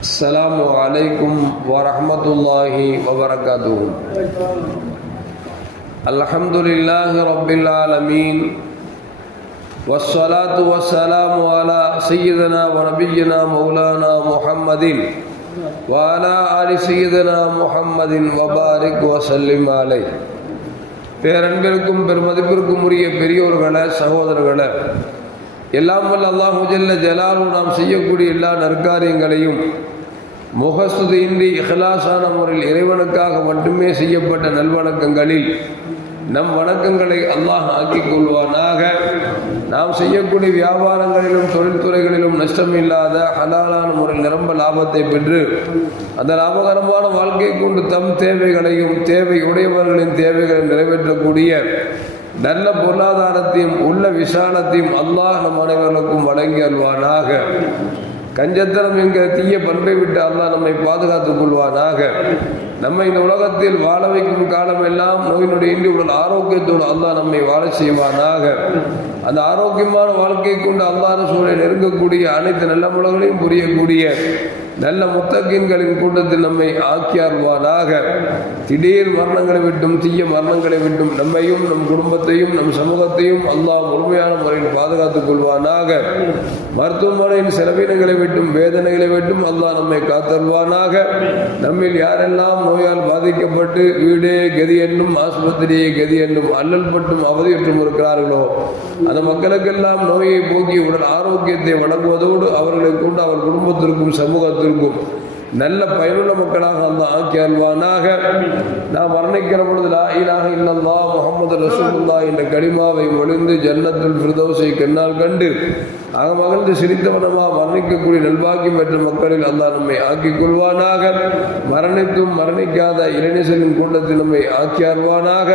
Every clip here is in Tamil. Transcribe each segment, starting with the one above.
السلام عليكم ورحمة الله وبركاته الحمد لله رب العالمين والصلاة والسلام على سيدنا ونبينا مولانا محمد وعلى آل سيدنا محمد وبارك وسلم عليه பேரன்பிற்கும் பெருமதிப்பிற்கும் உரிய பெரியோர்களே சகோதரர்களே எல்லாம் வல்ல அல்லாஹு ஜல்ல ஜலாலு நாம் செய்யக்கூடிய எல்லா நற்காரியங்களையும் முகஸ்துதியின்றி இஹ்லாசான முறையில் இறைவனுக்காக மட்டுமே செய்யப்பட்ட நல்வணக்கங்களில் நம் வணக்கங்களை அல்லாஹ் ஆக்கிக் கொள்வானாக. நாம் செய்யக்கூடிய வியாபாரங்களிலும் தொழில்துறைகளிலும் நஷ்டம் இல்லாத ஹலாலான முறையில் நிரம்ப லாபத்தை பெற்று அந்த லாபகரமான வாழ்க்கை கொண்டு தம் தேவைகளையும் தேவை உடையவர்களின் தேவைகளை நிறைவேற்றக்கூடிய நல்ல பொருளாதாரத்தையும் உள்ள விசாலத்தையும் அல்லாஹ் நம் அனைவருக்கும் வழங்கி அல்வானாக கஞ்சத்தனம் என்கிற தீய பண்பை விட்டு அல்லா நம்மை பாதுகாத்துக் கொள்வானாக. நம்மை இந்த உலகத்தில் வாழ வைக்கும் காலம் எல்லாம் நோயினுடைய இன்றி உடல் ஆரோக்கியத்தோடு அல்லாஹ் நம்மை வாழ செய்வானாக. அந்த ஆரோக்கியமான வாழ்க்கை கொண்டு அல்லாத சூழலை நெருங்கக்கூடிய அனைத்து நல்ல முறைகளையும் புரியக்கூடிய நல்ல முத்தகின்களின் கூட்டத்தில் நம்மை ஆக்கியார்வானாக திடீர் மரணங்களை விட்டும் தீய மரணங்களை விட்டும் நம்மையும் நம் குடும்பத்தையும் நம் சமூகத்தையும் அல்லாஹ் முழுமையான முறையில் பாதுகாத்துக் கொள்வானாக. மருத்துவமனையின் செலவினங்களை விட்டும் வேதனைகளை விட்டும் அல்லாஹ் நம்மை காத்தல்வானாக நம்மில் யாரெல்லாம் நோயால் பாதிக்கப்பட்டு வீடே கதி என்னும் ஆஸ்பத்திரியே கதி என்னும் அல்லல் பட்டும் அவதியுற்றும் இருக்கிறார்களோ? அந்த மக்களுக்கெல்லாம் நோயை போக்கி உடல் ஆரோக்கியத்தை வழங்குவதோடு அவர்களை கொண்டு அவர் குடும்பத்திற்கும் சமூகத்திற்கும் grupo. நல்ல பயனுள்ள மக்களாக அந்த ஆக்கி அல்வானாக நாம் வர்ணிக்கிற பொழுது லா இலாக இல்லல்லா முகமது ரசூலுல்லா என்ற கனிமாவை ஒளிந்து ஜன்னத்துல் ஃபிர்தௌஸை கண்ணால் கண்டு அகமகிழ்ந்து சிரித்தவனமா மரணிக்கக்கூடிய நல்வாக்கியம் பெற்ற மக்களில் அல்லாஹ் நம்மை ஆக்கிக் கொள்வானாக. மரணித்தும் மரணிக்காத இளைஞர்களின் கூட்டத்தில் நம்மை ஆக்கி அருவானாக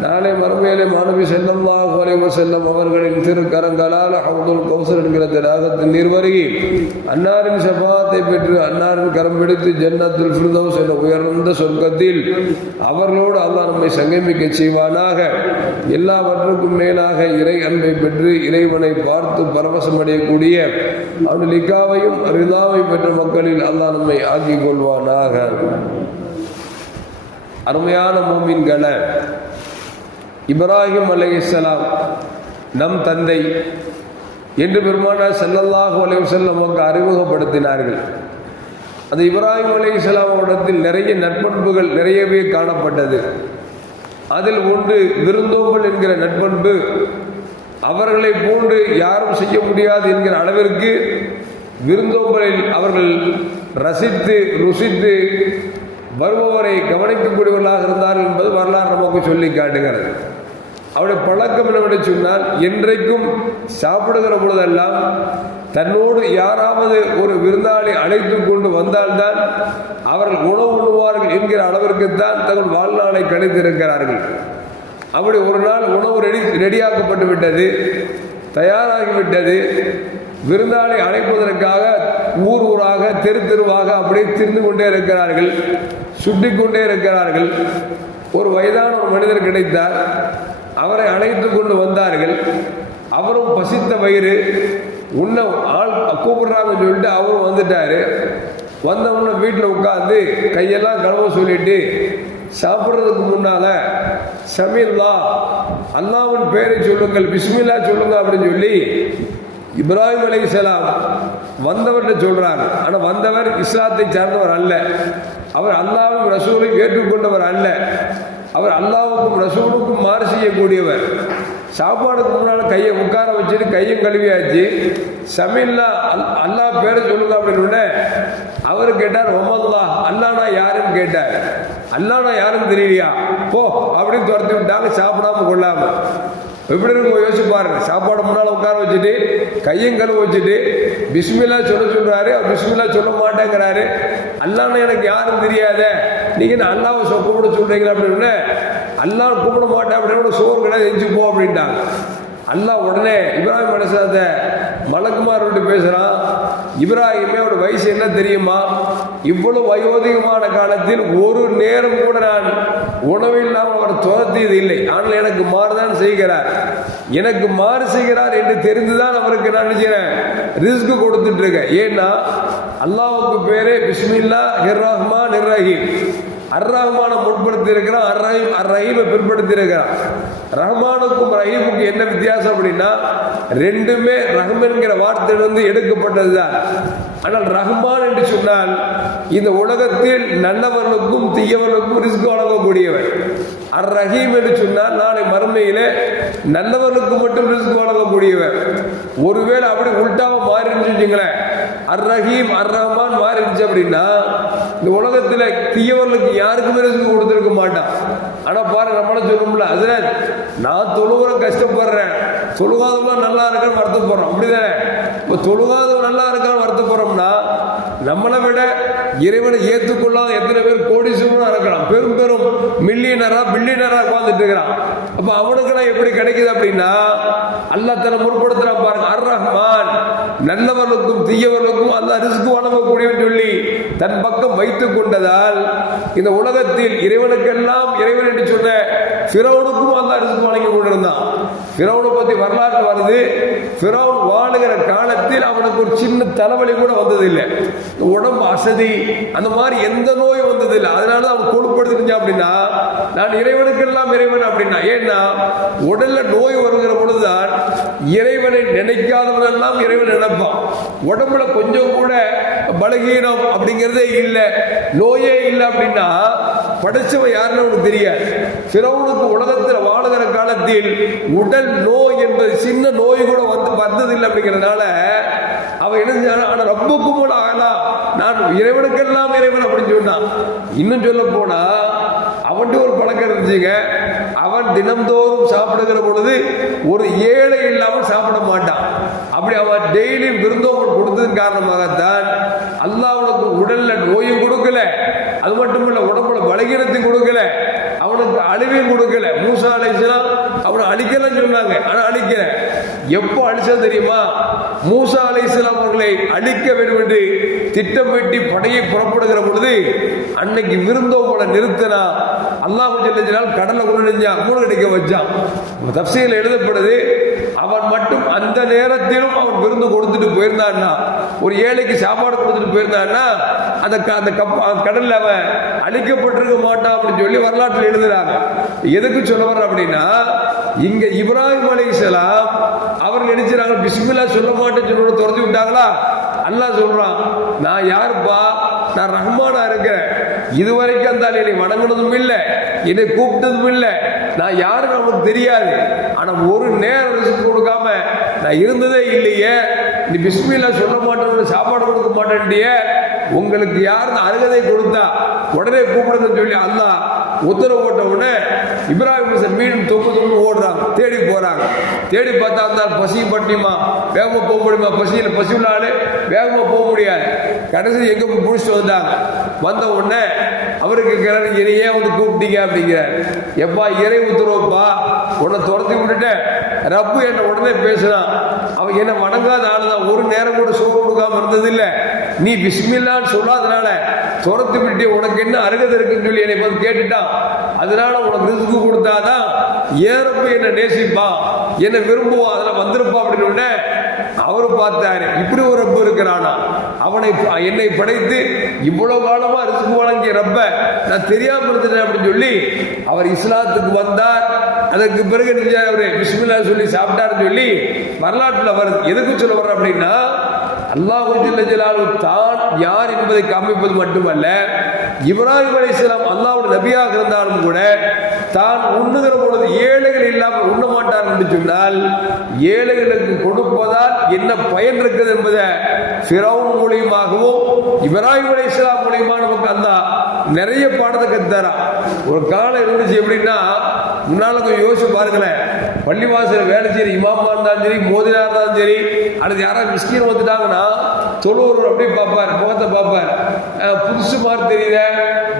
நாளை மறுமையிலே மாணவி செல்லல்லாஹு அலைஹி செல்லும் அவர்களின் திருக்கரங்களால் ஹவுதுல் கௌசர் என்கிற திராகத்தின் நீர்வருகி அன்னாரின் சபாத்தை பெற்று அன்னாரின் கர கரம் பிடித்து ஜன்னத்தில் ஃபிர்தௌஸ் என உயர்ந்த சொர்க்கத்தில் அவர்களோடு அல்லாஹ் நம்மை சங்கமிக்க செய்வானாக. எல்லாவற்றுக்கும் மேலாக இறை அன்பை பெற்று இறைவனை பார்த்து பரவசம் அடையக்கூடிய அவன் லிக்காவையும் ரிதாவை பெற்ற மக்களில் அல்லாஹ் நம்மை ஆக்கிக் கொள்வானாக. அருமையான மூமின்களை இப்ராஹிம் அலையாம் நம் தந்தை என்று பெருமானார் செல்லல்லாஹு அலைஹி வஸல்லம் அவங்க அறிமுகப்படுத்தினார்கள். அந்த இப்ராஹிம் அலைஹிஸ்ஸலாமிடத்தில் நிறைய நட்பண்புகள் நிறையவே காணப்பட்டது. அதில் ஒன்று விருந்தோம்பல் என்கிற நட்பண்பு அவர்களை போன்று யாரும் செய்ய முடியாது என்கிற அளவிற்கு விருந்தோம்பலில் அவர்கள் ரசித்து ருசித்து வருபவரை கவனிக்கக்கூடியவர்களாக இருந்தார்கள் என்பது வரலாறு நமக்கு சொல்லி காட்டுகிறது. அவருடைய பழக்கம் என்னவென்று சொன்னால் என்றைக்கும் சாப்பிடுகிற பொழுதெல்லாம் தன்னோடு யாராவது ஒரு விருந்தாளி அழைத்து கொண்டு வந்தால்தான் அவர்கள் உணவு உண்ணுவார்கள் என்கிற அளவிற்குத்தான் தங்கள் வாழ்நாளை கழித்திருக்கிறார்கள் அப்படி ஒரு நாள் உணவு ரெடி ரெடியாக்கப்பட்டு விட்டது தயாராகிவிட்டது. விருந்தாளி அழைப்பதற்காக ஊர் ஊராக தெரு தெருவாக அப்படியே திரிந்து கொண்டே இருக்கிறார்கள் சுட்டி கொண்டே இருக்கிறார்கள். ஒரு வயதான ஒரு மனிதர் கிடைத்தார். அவரை அழைத்து கொண்டு வந்தார்கள். அவரும் பசித்த வயிறு. உன்ன ஆள் கூப்பிடுறாங்கன்னு சொல்லிட்டு அவரும் வந்துட்டாரு. வந்த உடனே வீட்டில் உட்காந்து கையெல்லாம் கழுவ சொல்லிட்டு சாப்பிட்றதுக்கு முன்னால சமீல்லா அல்லாவின் பெயரை சொல்லுங்கள் பிஸ்மில்லா சொல்லுங்க அப்படின்னு சொல்லி இப்ராஹிம் அலி இஸ்லாம் வந்தவர்கிட்ட சொல்கிறாங்க ஆனால் வந்தவர் இஸ்லாத்தை சார்ந்தவர் அல்ல. அவர் அல்லாவும் ரசூலையும் ஏற்றுக்கொண்டவர் அல்ல. அவர் அல்லாவுக்கும் ரசூலுக்கும் மாறு செய்யக்கூடியவர். சாப்பாடுக்கு முன்னால் கையை உட்கார வச்சுட்டு கையும் கழுவியாச்சு. சமையல்லா அல்லா பேரை சொல்லுங்க அப்படின்னு அவர் கேட்டார் ஒமல்லா அல்லானா யாருன்னு கேட்டார். அல்லானா யாருன்னு தெரியலையா? போ அப்படின்னு துரத்தி விட்டாங்க சாப்பிடாம கொள்ளாம. எப்படி இருக்கும் யோசிச்சு பாருங்க சாப்பாடு முன்னால் உட்கார வச்சுட்டு கையும் கழுவு வச்சுட்டு பிஸ்மில்லா சொல்ல சொல்றாரு. அவர் பிஸ்மில்லா சொல்ல மாட்டேங்கிறாரு. அல்லான்னு எனக்கு யாரும் தெரியாத. நீங்கள் என்ன அல்லாவை சொ- கூப்பிட சொல்கிறீங்களா அப்படின்னு அல்லாஹ் கூப்பிட மாட்டேன் அப்படின்னு சோறு கிடையாது எஞ்சி போ அப்படின்ட்டாங்க. அல்லாஹ் உடனே இப்ராஹிம் மனசாத மலக்குமார் விட்டு பேசுறான் இப்ராஹிமே அவரோட வயசு என்ன தெரியுமா? இவ்வளவு வயோதிகமான காலத்தில் ஒரு நேரம் கூட நான் உணவில்லாமல் அவர் துரத்தியது இல்லை. ஆனால் எனக்கு மாறுதான் செய்கிறார். எனக்கு மாறு செய்கிறார் என்று தெரிந்துதான் அவருக்கு நான் நினைக்கிறேன் ரிஸ்க் கொடுத்துட்டு இருக்கேன். ஏன்னா அல்லாவுக்கு பேரே பிஸ்மில்லா ஹிர் ரஹ்மான் ஹிர் ரஹீம் அர் ரஹ்மான முன்படுத்தி இருக்கிறான் அர் ரஹீம் அர் ரஹீமை பின்படுத்தி இருக்கிறான் ரஹ்மானுக்கும் ரஹீமுக்கும் என்ன வித்தியாசம் அப்படின்னா ரெண்டுமே ரஹம் என்கிற வார்த்தையிலிருந்து எடுக்கப்பட்டதுதான். ஆனால் ரஹ்மான் என்று சொன்னால் இந்த உலகத்தில் நல்லவர்களுக்கும் தீயவர்களுக்கும் ரிஸ்க் வழங்கக்கூடியவன். அர் ரஹீம் என்று சொன்னால் நாளை மறுமையிலே நல்லவர்களுக்கு மட்டும் ரிஸ்க் வழங்கக்கூடியவர் ஒருவேளை அப்படி உள்டாக மாறிடுச்சு வச்சுங்களேன். அர் ரஹீம் அர் ரஹ்மான் மாறிடுச்சு அப்படின்னா இந்த உலகத்துல தீயவர்களுக்கு யாருக்குமே ரிஸ்க் கொடுத்துருக்க மாட்டான். ஆனா பாரு நம்மள சொல்லும்ல அதுல நான் தொழுகிற கஷ்டப்படுறேன். தொழுகாதவங்க நல்லா இருக்கான்னு வருத்தப்படுறோம். அப்படிதானே? இப்போ தொழுகாதவங்க நல்லா இருக்கான்னு வருத்தப்படுறோம்னா நம்மளை விட இறைவனை ஏற்றுக்கொள்ளாத எத்தனை பேர் கோடீஸ்வரனா இருக்கலாம் பெரும் பெரும் மில்லியனரா பில்லியனரா உட்காந்துட்டு இருக்கிறான். அப்போ அவனுக்கெல்லாம் எப்படி கிடைக்குது அப்படின்னா அல்லாஹ் தன்னை முற்படுத்துறான் பாருங்க. அர் ரஹ்மான் நல்லவர்களுக்கும் தீயவர்களுக்கும் அல்ல ரிஸ்க் வழங்கக்கூடியவன் சொல்லி தன் பக்கம் வைத்துக் கொண்டதால் இந்த உலகத்தில் இறைவனுக்கெல்லாம் இறைவன் என்று சொன்ன சிறவனுக்கு அல்லாஹ் ரிஸ்க் வழங்கி கொண்டிருந்தான் ஃபிரௌனை பற்றி வரலாறு வருது. ஃபிரௌன் வாழுகிற காலத்தில் அவனுக்கு ஒரு சின்ன தலைவலி கூட வந்ததில்லை. உடம்பு அசதி அந்த மாதிரி எந்த நோயும் வந்ததில்லை. அதனால தான் அவன் கொழுப்படுத்திருந்தான் அப்படின்னா நான் இறைவனுக்கெல்லாம் இறைவன் அப்படின்னா ஏன்னா உடல்ல நோய் வருகிற பொழுதுதான் இறைவனை நினைக்காதவனெல்லாம் இறைவன் நினைப்பான். உடம்புல கொஞ்சம் கூட பலகீனம் அப்படிங்கிறதே இல்லை. நோயே இல்லை அப்படின்னா படைச்சவன் யாருன்னு அவனுக்கு தெரியாது. சிறவனுக்கு உலகத்தில் வாழுகிற காலத்தில் உடல் நோய் என்பது சின்ன நோய் கூட வந்து வந்ததில்லை அப்படிங்கிறதுனால அவன் என்ன செஞ்சான் ஆனா ரப்புக்கும் கூட ஆகலாம் நான் இறைவனுக்கெல்லாம் இறைவன் அப்படின்னு சொன்னான். இன்னும் சொல்ல போனா அவன்கிட்ட ஒரு பழக்கம் இருந்துச்சுங்க. அவன் தினம்தோறும் சாப்பிடுகிற பொழுது ஒரு ஏழை இல்லாமல் சாப்பிட மாட்டான். அப்படி அவன் டெய்லி விருந்தோம்பல் கொடுத்ததன் காரணமாகத்தான் அல்லாஹ் உடல்ல நோயும் அது மட்டும் இல்ல உடம்புல பலகீனத்தையும் கொடுக்கல. அவனுக்கு அழிவையும் கொடுக்கல. மூசா அழைச்சலாம் அவனை அழிக்கலன்னு சொன்னாங்க. ஆனா அழிக்கல. எப்போ அழிச்சது தெரியுமா? மூசா அலைசலாம் அவர்களை அழிக்க வேண்டும் என்று திட்டம் வெட்டி படையை புறப்படுகிற பொழுது அன்னைக்கு விருந்தோம்பலை நிறுத்தினா அல்லாஹ் ஜெல்லஜலால் கடலை கொண்டு மூணு கிடைக்க வச்சான். தப்சீல் எழுதப்படுது அவன் மட்டும் அந்த நேரத்திலும் அவன் விருந்து கொடுத்துட்டு போயிருந்தான்னா ஒரு ஏழைக்கு சாப்பாடு கொடுத்துட்டு போயிருந்தான்னா அந்த க- அந்த கப் அந்த அவன் அழிக்கப்பட்டிருக்க மாட்டான் அப்படின்னு சொல்லி வரலாற்றில் எழுதுறாங்க. எதுக்கு சொல்ல வர்ற அப்படின்னா இங்க இப்ராஹிம் அலிசலாம் அவர் நினைச்சாங்க பிஸ்மில்லா சொல்ல மாட்டேன்னு சொல்லி துறந்து விட்டாங்களா? அல்லாஹ் சொல்றான் நான் யாருப்பா? நான் ரஹ்மானா இருக்கிறேன் இதுவரைக்கும் அந்த என்னை வணங்கினதும் இல்லை என்னை கூப்பிட்டதும் இல்லை. நான் யாருன்னு நமக்கு தெரியாது. ஆனா ஒரு நேரம் கொடுக்காம நான் இருந்ததே இல்லையே. நீ பிஸ்மில்லா சொல்ல மாட்டேன்னு சாப்பாடு கொடுக்க மாட்டேன்டியே. உங்களுக்கு யாருன்னு அருகதை கொடுத்தா உடனே கூப்பிடுங்கன்னு சொல்லி அல்லா உத்தரவு போட்ட உடனே இப்ராஹிம் ஹுசைன் மீண்டும் தொப்பு தொங்கு ஓடுறாங்க. தேடி போறாங்க. தேடி பார்த்தா அந்த பசி பட்டியுமா வேகமாக போக முடியுமா? பசியில் பசி உள்ளாலே வேகமாக போக முடியாது. கடைசி எங்க போய் பிடிச்சிட்டு வந்தாங்க. வந்த உடனே அவருக்கு கேட்கிறாரு என்னை ஏன் வந்து கூப்பிட்டீங்க அப்படிங்கிற. எப்பா இறை உத்தரவுப்பா. உன்னை துரத்தி விட்டுட்டேன். ரப்பு என்ன உடனே பேசுறான். அவன் என்ன வணங்காத ஆளுதான். ஒரு நேரம் கூட சோறு கொடுக்காம இருந்ததில்லை. நீ பிஸ்மில்லான்னு சொல்லாதனால துரத்து விட்டு உனக்கு என்ன அருகதை இருக்குன்னு சொல்லி என்னை வந்து கேட்டுட்டான். அதனால உனக்கு ரிஸ்க் கொடுத்தாதான் ஏறப்ப என்ன நேசிப்பான் என்ன விரும்புவான் அதில் வந்திருப்பான் அப்படின்னு உடனே அவரு பார்த்தாரு. இப்படி ஒரு ரப்பு இருக்கிறானா? அவனை என்னை படைத்து இவ்வளவு காலமா ரிஸ்க் வழங்கிய ரப்ப நான் தெரியாம இருந்துட்டேன் அப்படின்னு சொல்லி அவர் இஸ்லாத்துக்கு வந்தார். அதற்கு பிறகு நீங்க அவரு? பிஸ்மில்லா சொல்லி சாப்பிட்டாருன்னு சொல்லி வரலாற்றில் வருது எதுக்கு சொல்ல வர்ற அப்படின்னா அல்லாஹு ஜில்லஜலாலு தான் யார் என்பதை காமிப்பது மட்டுமல்ல இப்ராஹிம் அலி இஸ்லாம் அல்லாவோட நபியாக இருந்தாலும் கூட தான் உண்ணுகிற பொழுது ஏழைகள் இல்லாமல் உண்ண மாட்டார் என்று சொன்னால் ஏழைகளுக்கு கொடுப்பதால் என்ன பயன் இருக்குது என்பதை ஃபிரௌன் மூலியமாகவும் இப்ராஹிம் அலி இஸ்லாம் மூலியமாக நமக்கு அந்த நிறைய பாடத்தை கத்துறான் ஒரு காலம் இருந்துச்சு எப்படின்னா முன்னால கொஞ்சம் யோசிச்சு பாருங்களேன். பள்ளிவாசல் வேலை சரி இமாமா இருந்தாலும் சரி மோதினா இருந்தாலும் சரி அல்லது யாராவது மிஸ்கின் வந்துட்டாங்கன்னா தொழுவர் அப்படியே பார்ப்பார் முகத்தை பார்ப்பார். புதுசு மாதிரி தெரியல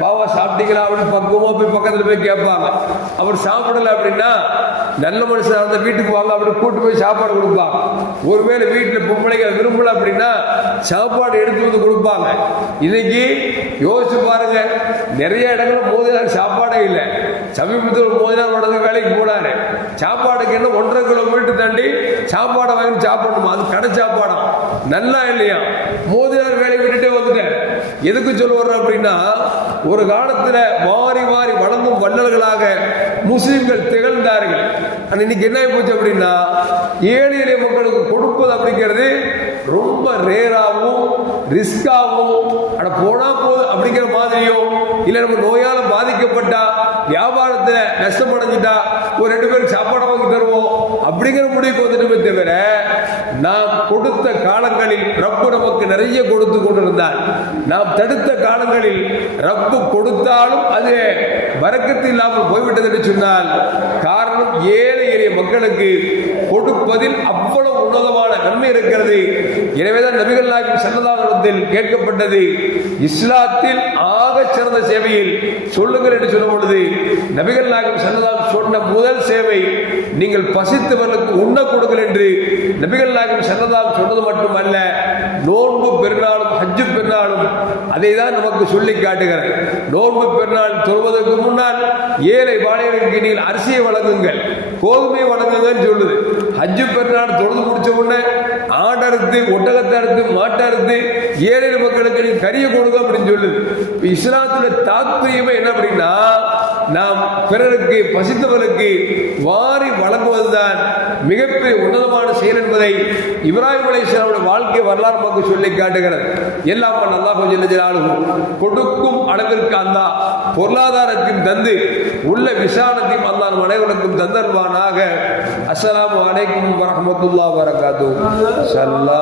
பாவா சாப்பிட்டீங்களா அப்படின்னு பக்குவமாக போய் பக்கத்தில் போய் கேட்பாங்க. அவர் சாப்பிடலை அப்படின்னா நல்ல மனுஷன் அந்த வீட்டுக்கு வாங்க அப்படி கூட்டு போய் சாப்பாடு கொடுப்பான். ஒருவேளை வீட்டில் பொம்பளைங்க விரும்பல அப்படின்னா சாப்பாடு எடுத்து வந்து கொடுப்பாங்க. இன்னைக்கு யோசிச்சு பாருங்க நிறைய இடங்கள்ல மோதினார் சாப்பாடே இல்லை. சமீபத்தில் மோதினார் உடனே வேலைக்கு போனாரு. சாப்பாடுக்கு என்ன ஒன்றரை கிலோமீட்டர் தாண்டி சாப்பாடை வாங்கி சாப்பிடணுமா? அது கடை சாப்பாடும் நல்லா இல்லையா? மோதினார் எதுக்கு சொல்லுவார் அப்படின்னா ஒரு காலத்துல மாறி மாறி வளமும் வள்ளல்களாக முஸ்லிம்கள் திகழ்ந்தார்கள். ஆனால் இன்னைக்கு என்ன போச்சு அப்படின்னா ஏழை எளிய மக்களுக்கு கொடுப்பது அப்படிங்கிறது ரொம்ப ரேராகவும் ரிஸ்காகவும் ஆனால் போனா போது அப்படிங்கிற மாதிரியோ இல்லை நம்ம நோயால பாதிக்கப்பட்டா வியாபாரத்தில் நஷ்டம் அடைஞ்சிட்டா ஒரு ரெண்டு பேருக்கு சாப்பாடு வாங்கி தருவோம் அப்படிங்கிற முடிவுக்கு வந்துட்டுமே தவிர நாம் கொடுத்த காலங்களில் ரப்பு நமக்கு நிறைய கொடுத்து கொண்டிருந்தார். நாம் தடுத்த காலங்களில் ரப்பு கொடுத்தாலும் அது வரக்கத்து இல்லாமல் போய்விட்டது என்று சொன்னால் காரணம் ஏழை எளிய மக்களுக்கு கொடுப்பதில் அவ்வளவு உன்னதமான நன்மை இருக்கிறது. எனவேதான் நபிகள் நாயகம் சன்னதானத்தில் கேட்கப்பட்டது. இஸ்லாத்தில் ஆக சிறந்த சேவையில் சொல்லுங்கள் என்று சொல்லும் பொழுது நபிகள் நாயகம் சன்னதானம் சொன்ன முதல் சேவை நீங்கள் பசித்தவர்களுக்கு உண்ண கொடுங்கள் என்று நபிகள் நாயகம் சன்னதானம் சொன்னது மட்டுமல்ல நோன்பு பெருநாளும் ஹஜ்ஜு பெருநாளும் அதை தான் நமக்கு சொல்லி காட்டுகிறேன் நோன்பு பெருநாள் சொல்வதற்கு முன்னால் ஏழை வாழைகளுக்கு நீங்கள் அரிசியை வழங்குங்கள் கோதுமையை வழங்குங்கன்னு சொல்லுது. ஹஜ்ஜு பெருநாள் தொழுது முடிச்ச உடனே ஆடறுத்து ஒட்டகத்தை அறுத்து மாட்டை அறுத்து ஏழை மக்களுக்கு நீ கறியை கொடுக்க அப்படின்னு சொல்லுது. இஸ்லாத்துல தாத்பரியமே என்ன அப்படின்னா நாம் பிறருக்கு பசித்தவர்களுக்கு வாரி வழங்குவதுதான் மிகப்பெரிய உன்னதமான செயல் என்பதை இப்ராஹிம் அலைஹிஸ்ஸலாமுடைய வாழ்க்கை வரலாறு நமக்கு சொல்லி காட்டுகிறது. எல்லாம் நல்லா கொஞ்சம் ஆளுகும் கொடுக்கும் அளவிற்கு அந்த பொருளாதாரத்தையும் தந்து உள்ள விசாலத்தையும் அல்லா அனைவருக்கும் தந்தருவானாக. அஸ்லாம் அலைக்கும் வரமத்துல்லா வரகாத்து சல்லா